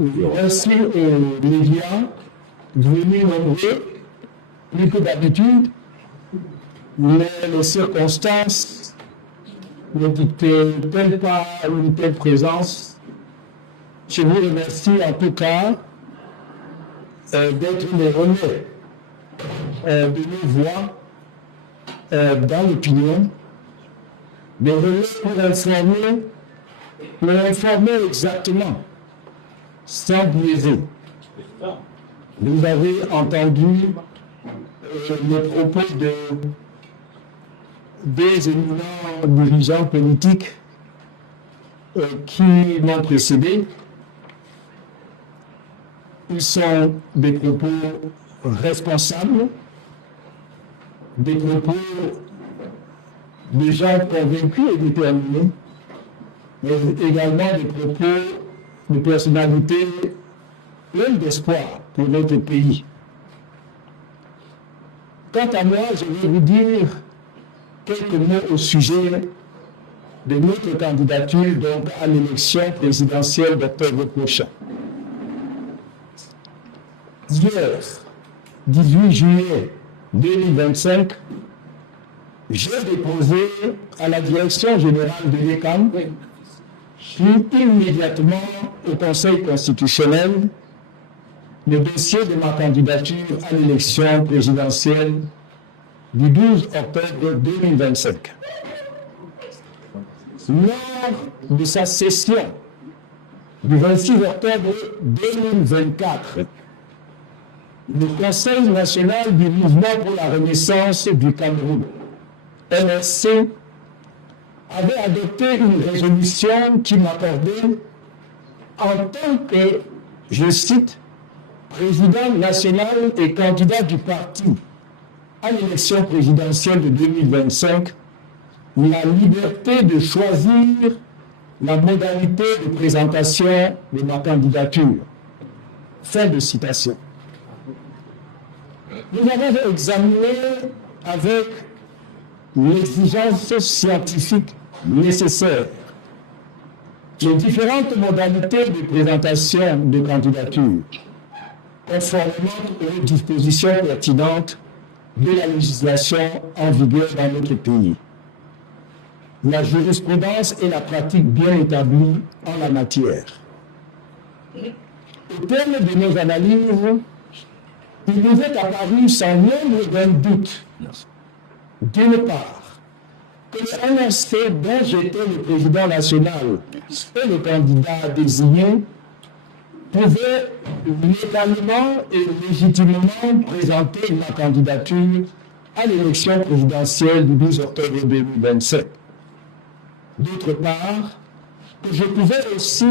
Merci aux médias, venus nombreux, plus que d'habitude, mais les circonstances ne dictaient pas une telle présence. Je vous remercie en tout cas d'être les relais de nos voix dans l'opinion, des relais pour informer exactement, sans biaiser. Vous avez entendu les propos des éminents dirigeants politiques qui m'ont précédé. Ils sont des propos responsables, des propos de gens convaincus et déterminés, mais également des propos de personnalités pleines d'espoir pour notre pays. Quant à moi, je vais vous dire quelques mots au sujet de notre candidature donc, à l'élection présidentielle d'octobre prochain. Hier, 18 juillet 2025, j'ai déposé à la direction générale de l'ECAM, puis immédiatement au Conseil constitutionnel, le dossier de ma candidature à l'élection présidentielle du 12 octobre 2025. Lors de sa session du 26 octobre 2024, le Conseil national du mouvement pour la renaissance du Cameroun, MRC, avait adopté une résolution qui m'accordait en tant que, je cite, président national et candidat du parti à l'élection présidentielle de 2025, la liberté de choisir la modalité de présentation de ma candidature. Fin de citation. Nous avons examiné avec l'exigence scientifique nécessaire les différentes modalités de présentation de candidature, conformément aux dispositions pertinentes de la législation en vigueur dans notre pays, la jurisprudence et la pratique bien établies en la matière. Au terme de nos analyses, il nous est apparu sans nombre d'un doute, d'une part, que le MRC dont j'étais le président national et le candidat désigné pouvait légalement et légitimement présenter ma candidature à l'élection présidentielle du 12 octobre 2027. D'autre part, que je pouvais aussi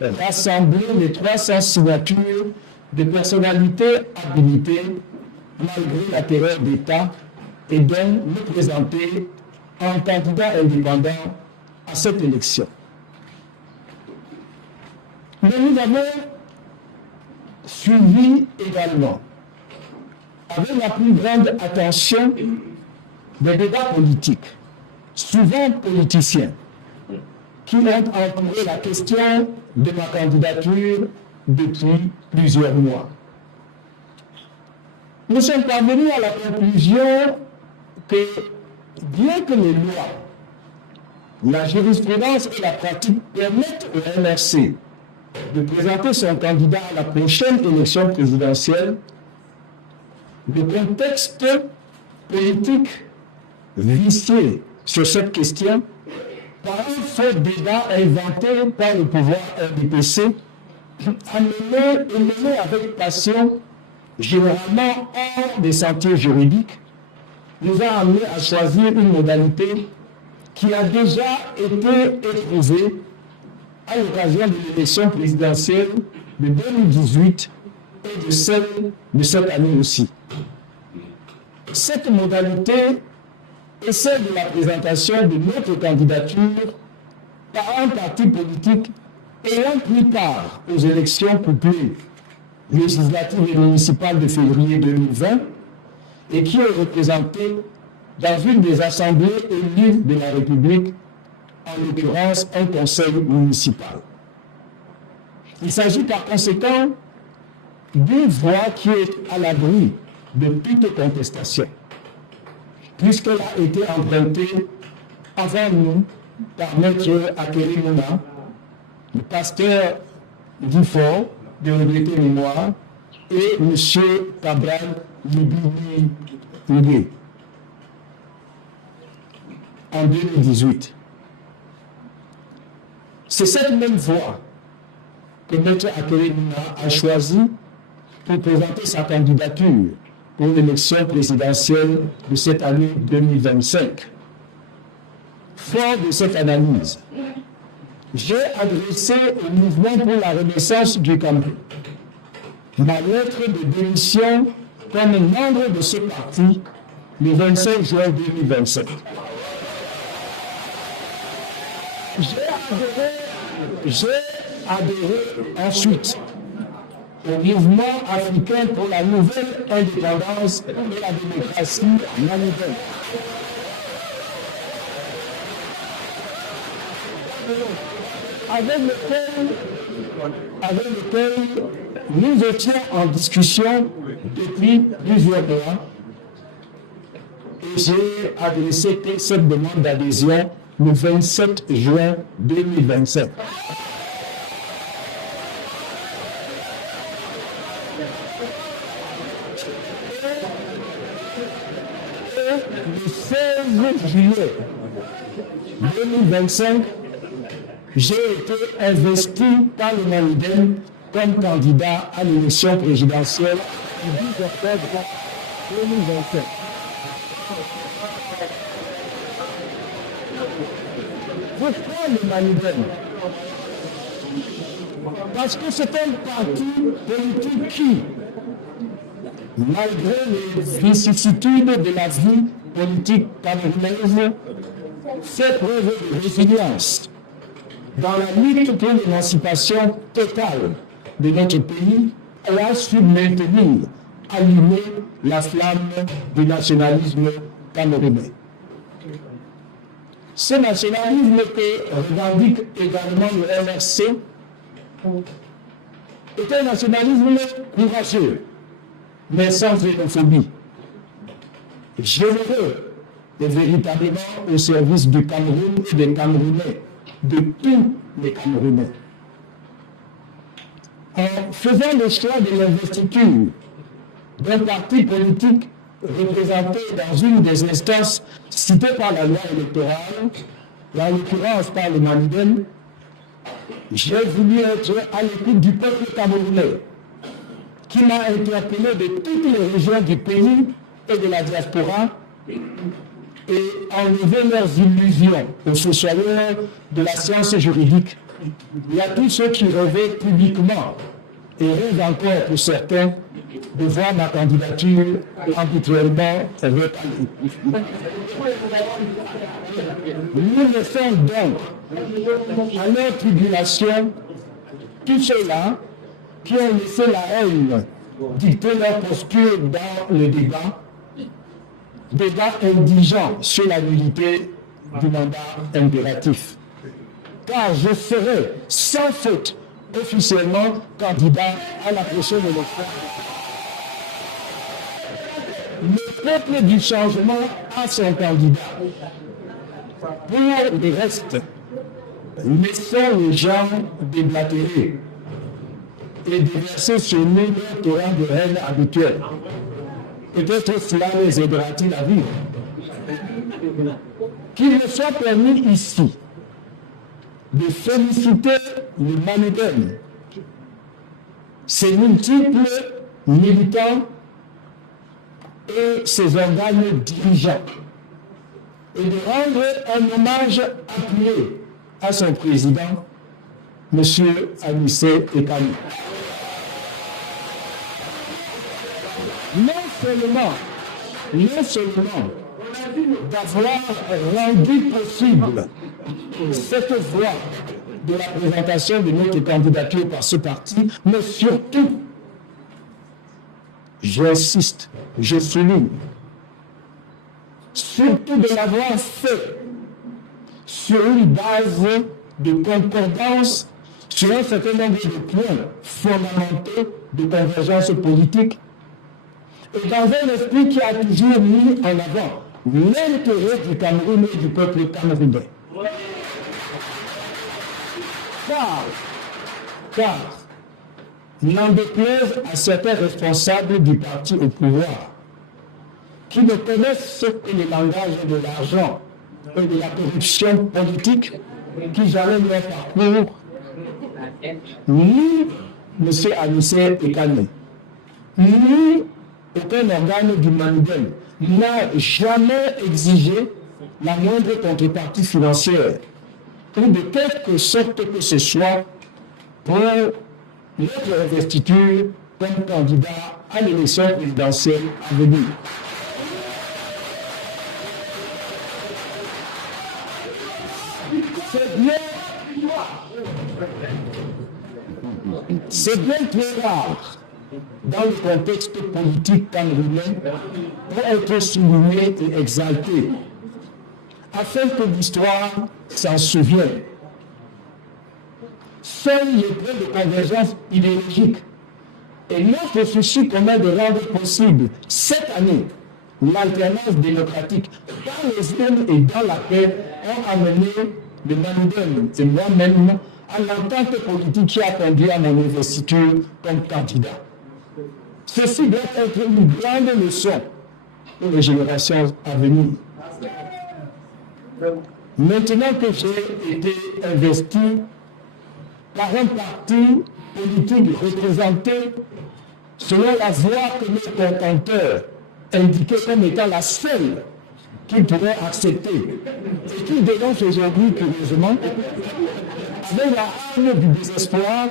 rassembler les 300 signatures de personnalités habilitées malgré la terreur d'État et donc me présenter en candidat indépendant à cette élection. Mais nous avons suivi également, avec la plus grande attention, des débats politiques, souvent politiciens, qui ont entouré la question de ma candidature depuis plusieurs mois. Nous sommes parvenus à la conclusion que, bien que les lois, la jurisprudence et la pratique permettent au MRC de présenter son candidat à la prochaine élection présidentielle, le contexte politique vicié sur cette question, par un faux débat inventé par le pouvoir RDPC, a mené avec passion, généralement hors des sentiers juridiques, nous a amené à choisir une modalité qui a déjà été éprouvée à l'occasion de l'élection présidentielle de 2018 et de celle de cette année aussi. Cette modalité est celle de la présentation de notre candidature par un parti politique ayant pris part aux élections couplées législatives et municipales de février 2020 et qui est représenté dans une des assemblées élues de la République, en l'occurrence un conseil municipal. Il s'agit par conséquent d'une voie qui est à l'abri de toute contestation, puisqu'elle a été empruntée avant nous par Maître Akere Mouna, le pasteur Dufort de regrettée mémoire, et M. Cabral Libini Ngué en 2018. C'est cette même voie que Maître Akere Mouna a choisi pour présenter sa candidature pour l'élection présidentielle de cette année 2025. Fort de cette analyse, j'ai adressé au mouvement pour la renaissance du Cameroun ma lettre de démission comme membre de ce parti le 25 juin 2025. J'ai adhéré ensuite au mouvement africain pour la nouvelle indépendance et la démocratie namibienne. Avec lequel nous étions en discussion depuis plusieurs mois, et j'ai adressé cette demande d'adhésion le 27 juin 2025. Le 16 juillet 2025, j'ai été investi par le Maniden comme candidat à l'élection présidentielle du 10 octobre 2025. Pourquoi le Maniden? Parce que c'est un parti politique qui, malgré les vicissitudes de la vie politique camerounaise, fait preuve de résilience dans la lutte pour l'émancipation totale de notre pays et a su maintenir, allumer la flamme du nationalisme camerounais. Ce nationalisme que revendique également le LRC est un nationalisme courageux, mais sans xénophobie, généreux et véritablement au service du Cameroun et des Camerounais, de tous les Camerounais. En faisant le choix de l'investiture d'un parti politique représenté dans une des instances citées par la loi électorale, en l'occurrence par le Maniden, j'ai voulu être à l'écoute du peuple camerounais, qui m'a interpellé de toutes les régions du pays et de la diaspora, et enlever leurs illusions aux fossoyeurs de la science juridique. Il y a tous ceux qui rêvaient publiquement, et rêvent encore pour certains, de voir ma candidature arbitrairement retenue. Nous laissons donc à leur tribulation tous ceux-là qui ont laissé la haine dicter leur posture dans le débat indigent sur la nullité du mandat impératif. Car je serai sans faute officiellement candidat à la prochaine élection. Le peuple du changement a son candidat. Pour le reste, laissons les gens déblatérer et déverser sur nous leur torrent de haine habituel. Peut-être cela les aidera-t-il à vivre. Qu'il me soit permis ici de féliciter le Maniden, ses multiples militants et ses organes dirigeants, et de rendre un hommage appuyé à son président, M. Anissé Ekani. Non seulement d'avoir rendu possible cette voie de la présentation de notre candidature par ce parti, mais surtout, j'insiste, je souligne, surtout de l'avoir fait sur une base de concordance sur un certain nombre de points fondamentaux de convergence politique et dans un esprit qui a toujours mis en avant l'intérêt du Cameroun et du peuple camerounais. Car n'en déplaise à certains responsables du parti au pouvoir, qui ne connaissent que le langage de l'argent et de la corruption politique, qui jalonnent leur parcours, ni M. Anissé Ekane, ni aucun organe du Manudel n'a jamais exigé la moindre contrepartie financière ou de quelque sorte que ce soit pour notre investiture comme candidat à l'élection présidentielle à venir. C'est bien trop rare dans le contexte politique camerounais pour être souligné et exalté, afin que l'histoire s'en souvienne. Seuls les points de convergence idéologique et notre souci commun de rendre possible cette année l'alternance démocratique dans les urnes et dans la paix ont amené le Manudel et moi-même à l'entente politique qui a conduit à mon investiture comme candidat. Ceci doit être une grande leçon pour les générations à venir. Maintenant que j'ai été investi par un parti politique représenté selon la voie que mes contenteurs indiquaient comme étant la seule qu'ils pourraient accepter et qu'ils dénoncent aujourd'hui curieusement, avec la haine du désespoir,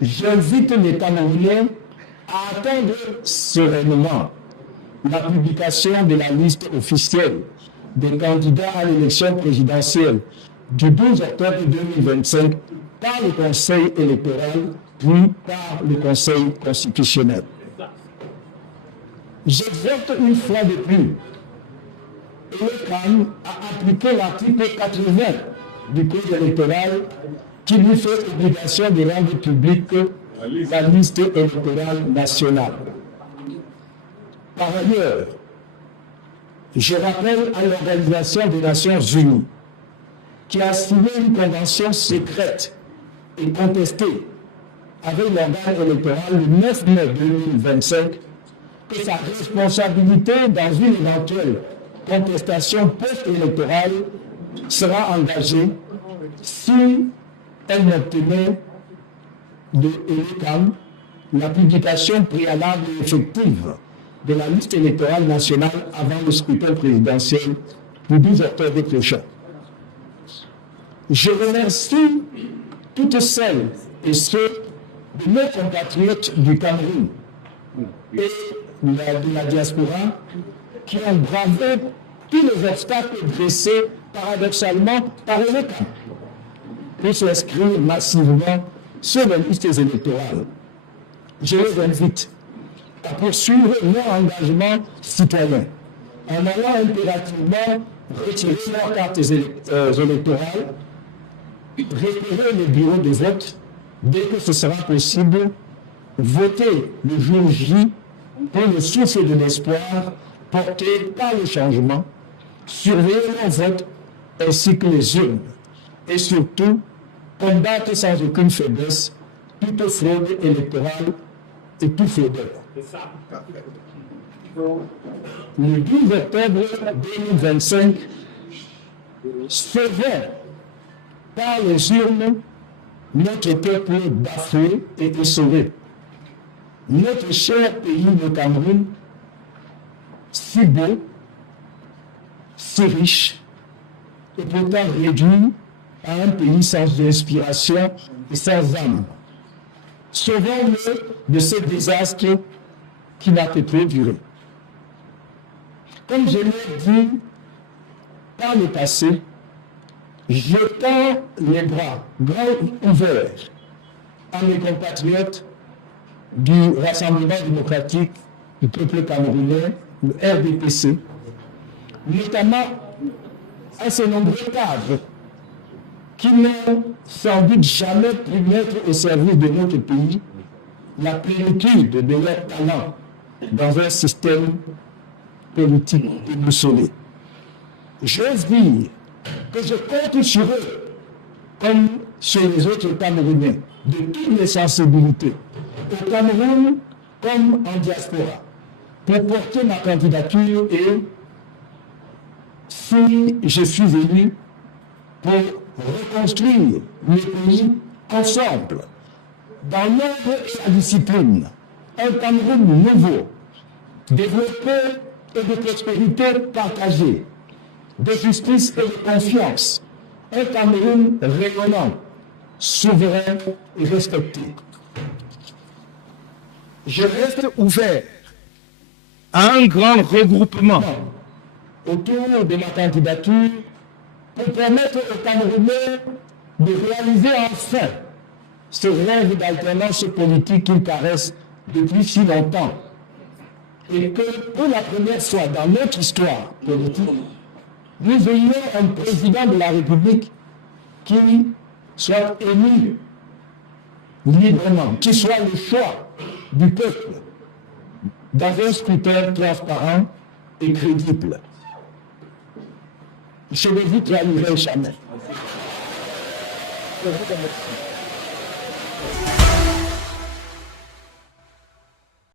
j'invite les Camerounais à attendre sereinement la publication de la liste officielle des candidats à l'élection présidentielle du 12 octobre 2025 par le Conseil électoral, puis par le Conseil constitutionnel. J'exhorte une fois de plus le CAN à appliquer l'article 80 du Code électoral qui lui fait obligation de rendre publique la liste électorale nationale. Par ailleurs, je rappelle à l'Organisation des Nations Unies qui a signé une convention secrète et contestée avec l'organe électoral le 9 mai 2025 que sa responsabilité dans une éventuelle contestation post-électorale sera engagée si elle n'obtenait de l'ECAM la publication préalable et effective de la liste électorale nationale avant le scrutin présidentiel du 12 octobre prochain. Je remercie toutes celles et ceux de mes compatriotes du Cameroun et de la diaspora qui ont bravé tous les obstacles dressés paradoxalement par l'ECAM pour s'inscrire massivement sur les listes électorales. Je les invite à poursuivre leur engagement citoyen en allant impérativement retirer leurs cartes électorales, récupérer les bureaux de vote dès que ce sera possible, voter le jour J pour le souffle de l'espoir porté par le changement, surveiller leur vote ainsi que les urnes et surtout combattre sans aucune faiblesse toute fraude électorale et tout fraudeur. Le 12 octobre 2025, sauvons par les urnes notre peuple bafoué et essoré. Notre cher pays, le Cameroun, si beau, si riche, et pourtant réduit à un pays sans inspiration et sans âme. Sauvons-le de ce désastre qui n'a que trop duré. Comme je l'ai dit par le passé, je tends les bras grands ouverts à mes compatriotes du Rassemblement démocratique du peuple camerounais, le RDPC, notamment à ces nombreux cadres qui n'ont sans doute jamais pu mettre au service de notre pays la plénitude de leur talent dans un système politique déboussolé. J'ose dire que je compte sur eux, comme sur les autres Camerounais, de toutes les sensibilités, au Cameroun comme en diaspora, pour porter ma candidature et, si je suis élu, pour reconstruire le pays ensemble, dans l'ordre et la discipline, un Cameroun nouveau, développé et de prospérité partagée, de justice et de confiance, un Cameroun rayonnant, souverain et respecté. Je reste ouvert à un grand regroupement autour de ma candidature pour permettre aux Camerounais de réaliser enfin ce rêve d'alternance politique qu'ils caressent depuis si longtemps. Et que pour la première fois dans notre histoire politique, nous ayons un président de la République qui soit élu librement, qui soit le choix du peuple dans un scrutin transparent et crédible. Je ne vous trahirai jamais. Je vous remercie.